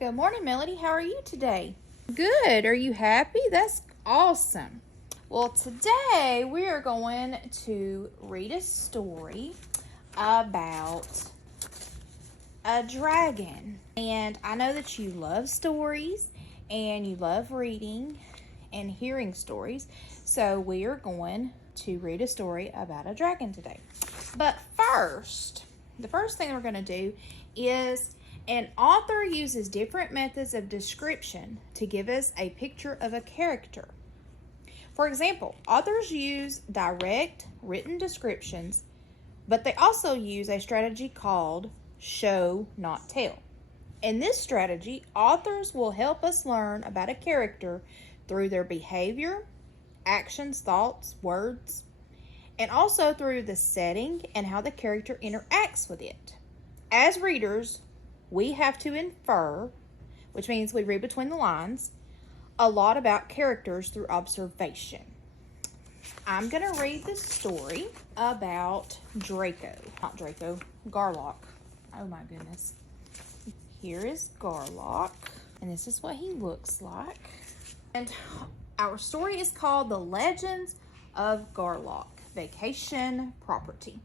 Good morning, Melody. How are you today? Good. Are you happy? That's awesome. Well, today we are going to read a story about a dragon. And I know that you love stories and you love reading and hearing stories. So we are going to read a story about a dragon today. But first, the first thing we're going to do is an author uses different methods of description to give us a picture of a character. For example, authors use direct written descriptions, but they also use a strategy called show, not tell. In this strategy, authors will help us learn about a character through their behavior, actions, thoughts, words, and also through the setting and how the character interacts with it. As readers, we have to infer, which means we read between the lines, a lot about characters through observation. I'm going to read the story about Garlock. Oh my goodness. Here is Garlock, and this is what he looks like. And our story is called The Legends of Garlock, Vacation Property.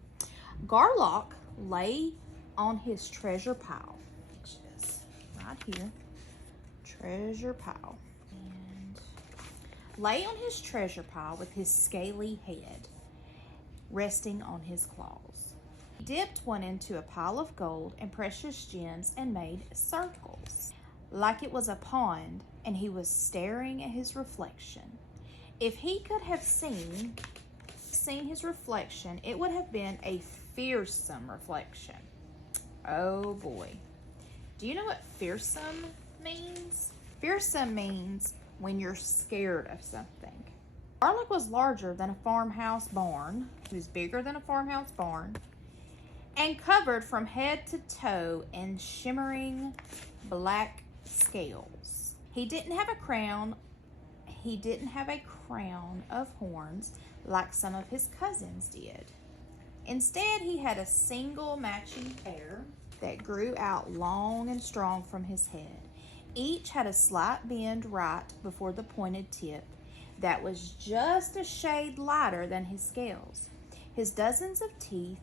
Garlock lay on his treasure pile, which is right here, treasure pile, and lay on his treasure pile with his scaly head resting on his claws. He dipped one into a pile of gold and precious gems and made circles like it was a pond, and he was staring at his reflection. If he could have seen his reflection, it would have been a fearsome reflection. Oh boy. Do you know what fearsome means? Fearsome means when you're scared of something. Garlock was larger than a farmhouse barn. He was bigger than a farmhouse barn and covered from head to toe in shimmering black scales. He didn't have a crown. He didn't have a crown of horns like some of his cousins did. Instead, he had a single matching hair that grew out long and strong from his head. Each had a slight bend right before the pointed tip that was just a shade lighter than his scales. His dozens of teeth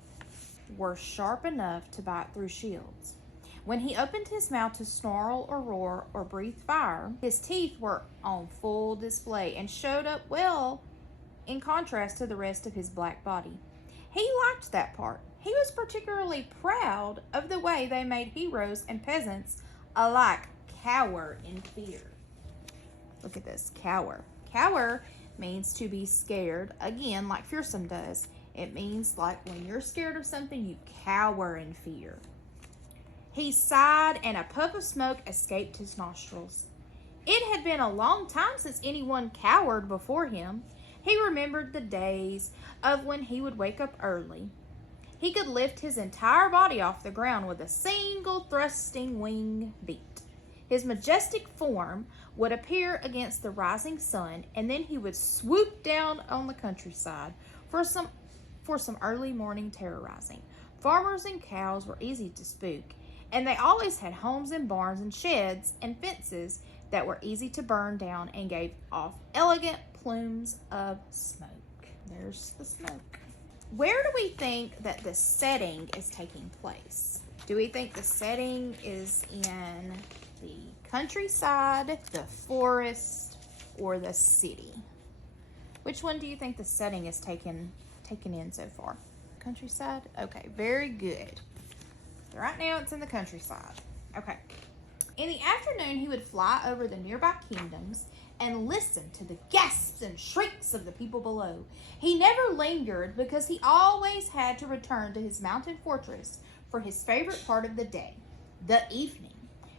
were sharp enough to bite through shields. When he opened his mouth to snarl or roar or breathe fire, his teeth were on full display and showed up well in contrast to the rest of his black body. He liked that part. He was particularly proud of the way they made heroes and peasants alike cower in fear. Look at this, cower. Cower means to be scared, again, like fearsome does. It means like when you're scared of something, you cower in fear. He sighed, and a puff of smoke escaped his nostrils. It had been a long time since anyone cowered before him. He remembered the days of when he would wake up early. He could lift his entire body off the ground with a single thrusting wing beat. His majestic form would appear against the rising sun, and then he would swoop down on the countryside for some early morning terrorizing. Farmers and cows were easy to spook, and they always had homes and barns and sheds and fences that were easy to burn down and gave off elegant plumes of smoke. There's the smoke. Where do we think that the setting is taking place? Do we think the setting is in the countryside, the forest, or the city? Which one do you think the setting is taken in so far? Countryside? Okay, very good. Right now it's in the countryside. Okay. In the afternoon, he would fly over the nearby kingdoms and listen to the gasps and shrieks of the people below. He never lingered because he always had to return to his mountain fortress for his favorite part of the day, the evening.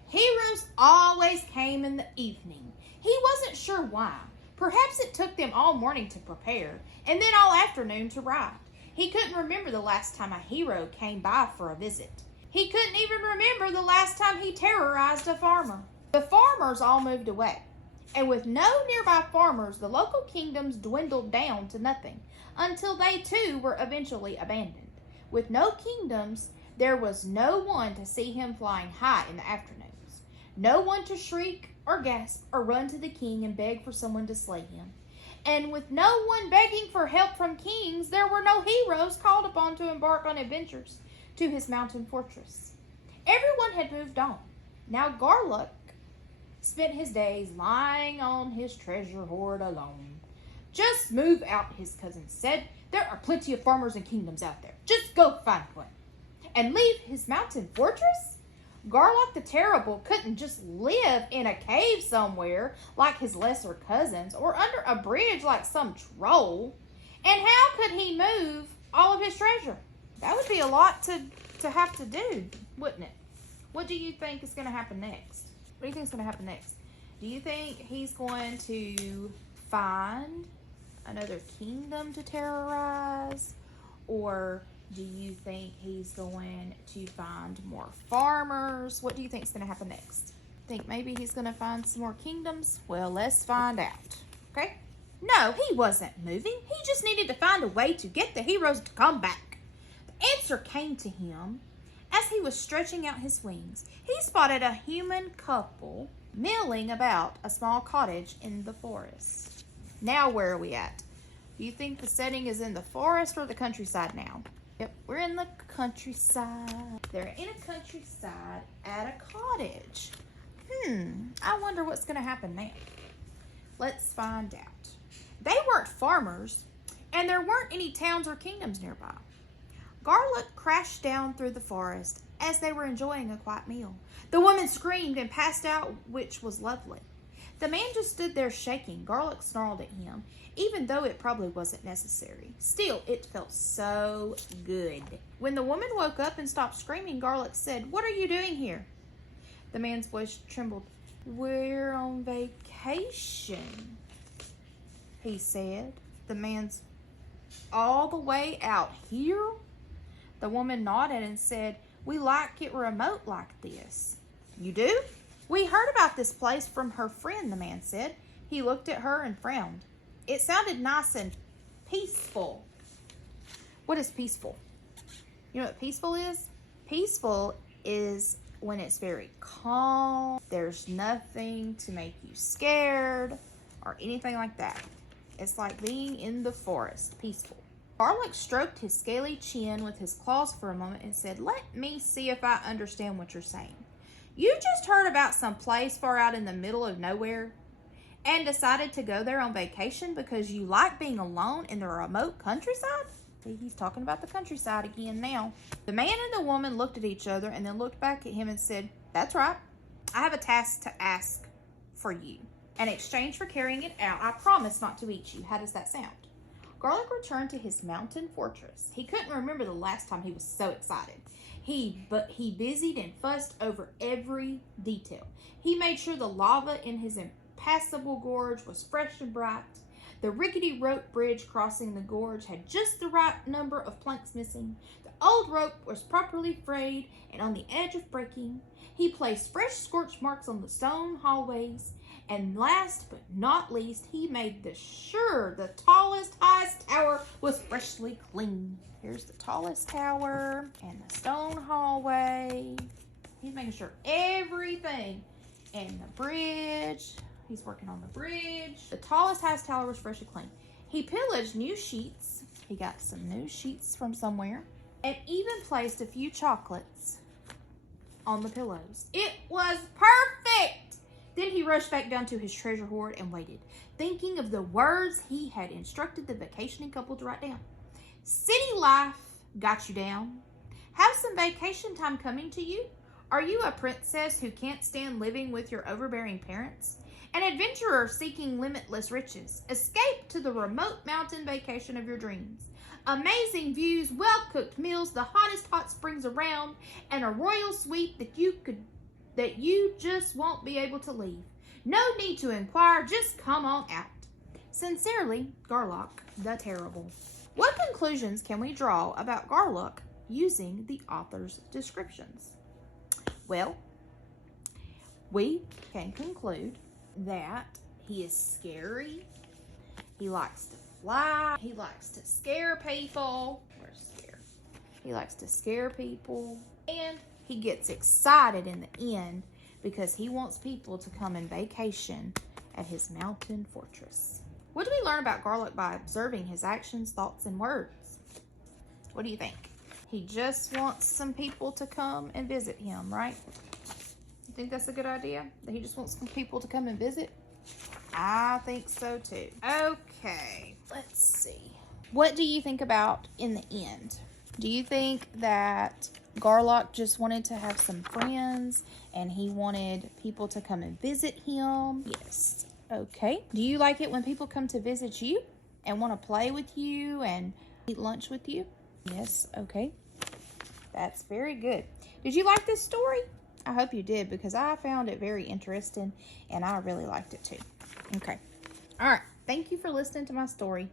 Heroes always came in the evening. He wasn't sure why. Perhaps it took them all morning to prepare and then all afternoon to ride. He couldn't remember the last time a hero came by for a visit. He couldn't even remember the last time he terrorized a farmer. The farmers all moved away, and with no nearby farmers, the local kingdoms dwindled down to nothing until they too were eventually abandoned. With no kingdoms, there was no one to see him flying high in the afternoons. No one to shriek or gasp or run to the king and beg for someone to slay him. And with no one begging for help from kings, there were no heroes called upon to embark on adventures to his mountain fortress. Everyone had moved on. Now Garlock spent his days lying on his treasure hoard alone. Just move out, his cousin said. There are plenty of farmers and kingdoms out there. Just go find one. And leave his mountain fortress? Garlock the Terrible couldn't just live in a cave somewhere like his lesser cousins or under a bridge like some troll. And how could he move all of his treasure? That would be a lot to have to do, wouldn't it? What do you think is going to happen next? What do you think is going to happen next? Do you think he's going to find another kingdom to terrorize? Or do you think he's going to find more farmers? What do you think is going to happen next? Think maybe he's going to find some more kingdoms? Well, let's find out. Okay? No, he wasn't moving. He just needed to find a way to get the heroes to come back. The answer came to him as he was stretching out his wings. He spotted a human couple milling about a small cottage in the forest. Now where are we at? Do you think the setting is in the forest or the countryside now? Yep, we're in the countryside. They're in a countryside at a cottage. I wonder what's going to happen now. Let's find out. They weren't farmers, and there weren't any towns or kingdoms nearby. Garlock crashed down through the forest as they were enjoying a quiet meal. The woman screamed and passed out, which was lovely. The man just stood there shaking. Garlock snarled at him, even though it probably wasn't necessary. Still, it felt so good. When the woman woke up and stopped screaming, Garlock said, "What are you doing here?" The man's voice trembled. "We're on vacation," he said. The man's all the way out here? The woman nodded and said, "We like it remote like this." "You do?" "We heard about this place from her friend," the man said. He looked at her and frowned. It sounded nice and peaceful. What is peaceful? You know what peaceful is? Peaceful is when it's very calm. There's nothing to make you scared or anything like that. It's like being in the forest, peaceful. Garlock stroked his scaly chin with his claws for a moment and said, "Let me see if I understand what you're saying. You just heard about some place far out in the middle of nowhere and decided to go there on vacation because you like being alone in the remote countryside?" See, he's talking about the countryside again now. The man and the woman looked at each other and then looked back at him and said, "That's right. I have a task to ask for you. In exchange for carrying it out, I promise not to eat you. How does that sound?" Garlock returned to his mountain fortress. He couldn't remember the last time he was so excited. But he busied and fussed over every detail. He made sure the lava in his impassable gorge was fresh and bright. The rickety rope bridge crossing the gorge had just the right number of planks missing. The old rope was properly frayed and on the edge of breaking. He placed fresh scorch marks on the stone hallways. And last but not least, he made sure the tallest, highest tower was freshly cleaned. Here's the tallest tower and the stone hallway. He's making sure everything and the bridge. He's working on the bridge. The tallest, highest tower was freshly cleaned. He pillaged new sheets. He got some new sheets from somewhere and even placed a few chocolates on the pillows. It was perfect. Then he rushed back down to his treasure hoard and waited, thinking of the words he had instructed the vacationing couple to write down. City life got you down. Have some vacation time coming to you? Are you a princess who can't stand living with your overbearing parents? An adventurer seeking limitless riches? Escape to the remote mountain vacation of your dreams. Amazing views, well-cooked meals, the hottest hot springs around, and a royal suite that you just won't be able to leave. No need to inquire, just come on out. Sincerely, Garlock the Terrible. What conclusions can we draw about Garlock using the author's descriptions? Well, we can conclude that he is scary. He likes to fly. He likes to scare people. Where's scare? He likes to scare people. And he gets excited in the end because he wants people to come and vacation at his mountain fortress. What do we learn about Garlock by observing his actions, thoughts, and words? What do you think? He just wants some people to come and visit him, right? You think that's a good idea? That he just wants some people to come and visit? I think so too. Okay, let's see. What do you think about in the end? Do you think that Garlock just wanted to have some friends and he wanted people to come and visit him? Yes. Okay. Do you like it when people come to visit you and want to play with you and eat lunch with you? Yes. Okay. That's very good. Did you like this story? I hope you did, because I found it very interesting and I really liked it too. Okay. All right. Thank you for listening to my story.